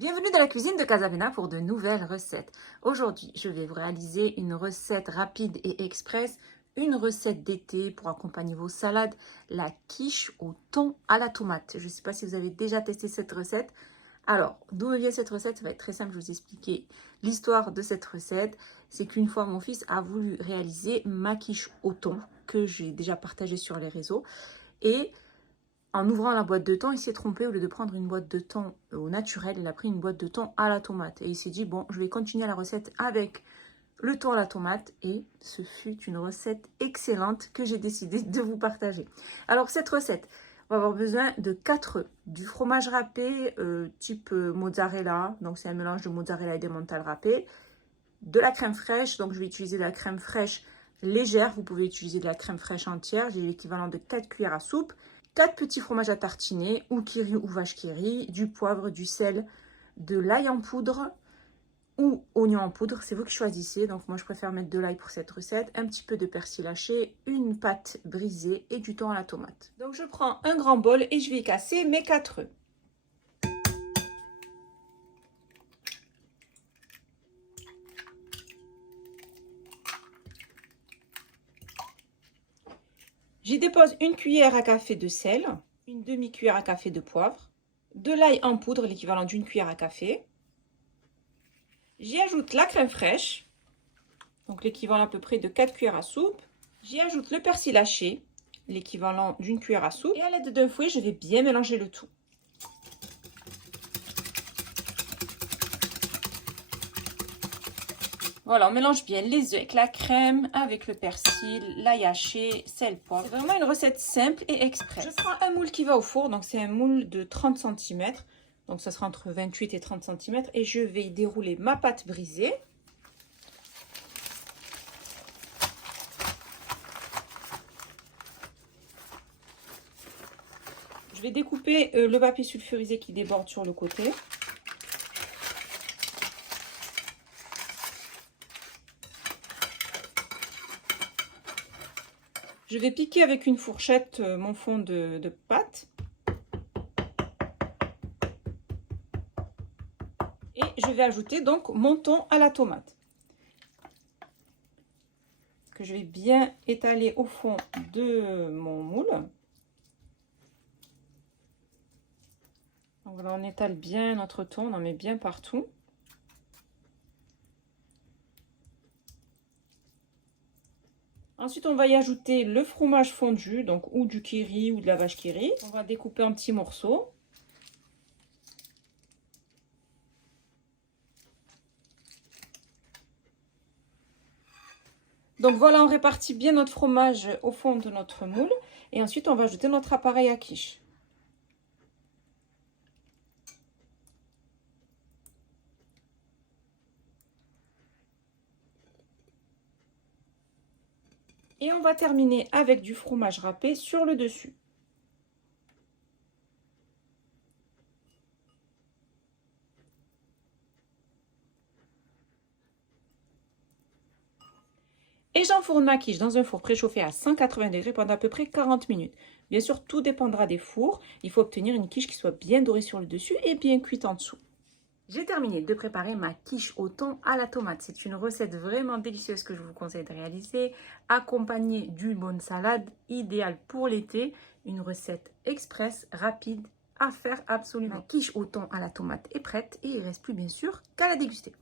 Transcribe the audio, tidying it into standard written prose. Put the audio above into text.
Bienvenue dans la cuisine de Casavena pour de nouvelles recettes. Aujourd'hui, je vais vous réaliser une recette rapide et express, une recette d'été pour accompagner vos salades, la quiche au thon à la tomate. Je ne sais pas si vous avez déjà testé cette recette. Alors, d'où vient cette recette? Ça va être très simple, je vais vous expliquer l'histoire de cette recette. C'est qu'une fois, mon fils a voulu réaliser ma quiche au thon que j'ai déjà partagée sur les réseaux. Et en ouvrant la boîte de thon, il s'est trompé. Au lieu de prendre une boîte de thon au naturel, il a pris une boîte de thon à la tomate. Et il s'est dit, bon, je vais continuer la recette avec le thon à la tomate. Et ce fut une recette excellente que j'ai décidé de vous partager. Alors, cette recette, on va avoir besoin de 4 œufs, du fromage râpé type mozzarella. Donc, c'est un mélange de mozzarella et d'emmental râpé. De la crème fraîche. Donc, je vais utiliser de la crème fraîche légère. Vous pouvez utiliser de la crème fraîche entière. J'ai l'équivalent de 4 cuillères à soupe. 4 petits fromages à tartiner, ou kiri ou vache qui rit, du poivre, du sel, de l'ail en poudre ou oignon en poudre, c'est vous qui choisissez. Donc moi je préfère mettre de l'ail pour cette recette, un petit peu de persil haché, une pâte brisée et du thon à la tomate. Donc je prends un grand bol et je vais casser mes 4 œufs. J'y dépose une cuillère à café de sel, une demi-cuillère à café de poivre, de l'ail en poudre, l'équivalent d'une cuillère à café. J'y ajoute la crème fraîche, donc l'équivalent à peu près de 4 cuillères à soupe. J'y ajoute le persil haché, l'équivalent d'une cuillère à soupe. Et à l'aide d'un fouet, je vais bien mélanger le tout. Voilà, on mélange bien les œufs avec la crème, avec le persil, l'ail haché, sel, poivre. C'est vraiment une recette simple et express. Je prends un moule qui va au four, donc c'est un moule de 30 cm. Donc ça sera entre 28 et 30 cm. Et je vais y dérouler ma pâte brisée. Je vais découper le papier sulfurisé qui déborde sur le côté. Je vais piquer avec une fourchette mon fond de pâte. Et je vais ajouter donc mon thon à la tomate, que je vais bien étaler au fond de mon moule. Donc voilà, on étale bien notre thon, on en met bien partout. Ensuite, on va y ajouter le fromage fondu, donc ou du kiri ou de la vache qui rit. On va découper en petits morceaux. Donc voilà, on répartit bien notre fromage au fond de notre moule. Et ensuite, on va ajouter notre appareil à quiche. Et on va terminer avec du fromage râpé sur le dessus. Et j'enfourne ma quiche dans un four préchauffé à 180 degrés pendant à peu près 40 minutes. Bien sûr, tout dépendra des fours. Il faut obtenir une quiche qui soit bien dorée sur le dessus et bien cuite en dessous. J'ai terminé de préparer ma quiche au thon à la tomate. C'est une recette vraiment délicieuse que je vous conseille de réaliser, accompagnée d'une bonne salade, idéale pour l'été. Une recette express, rapide, à faire absolument. Ma quiche au thon à la tomate est prête et il ne reste plus bien sûr qu'à la déguster.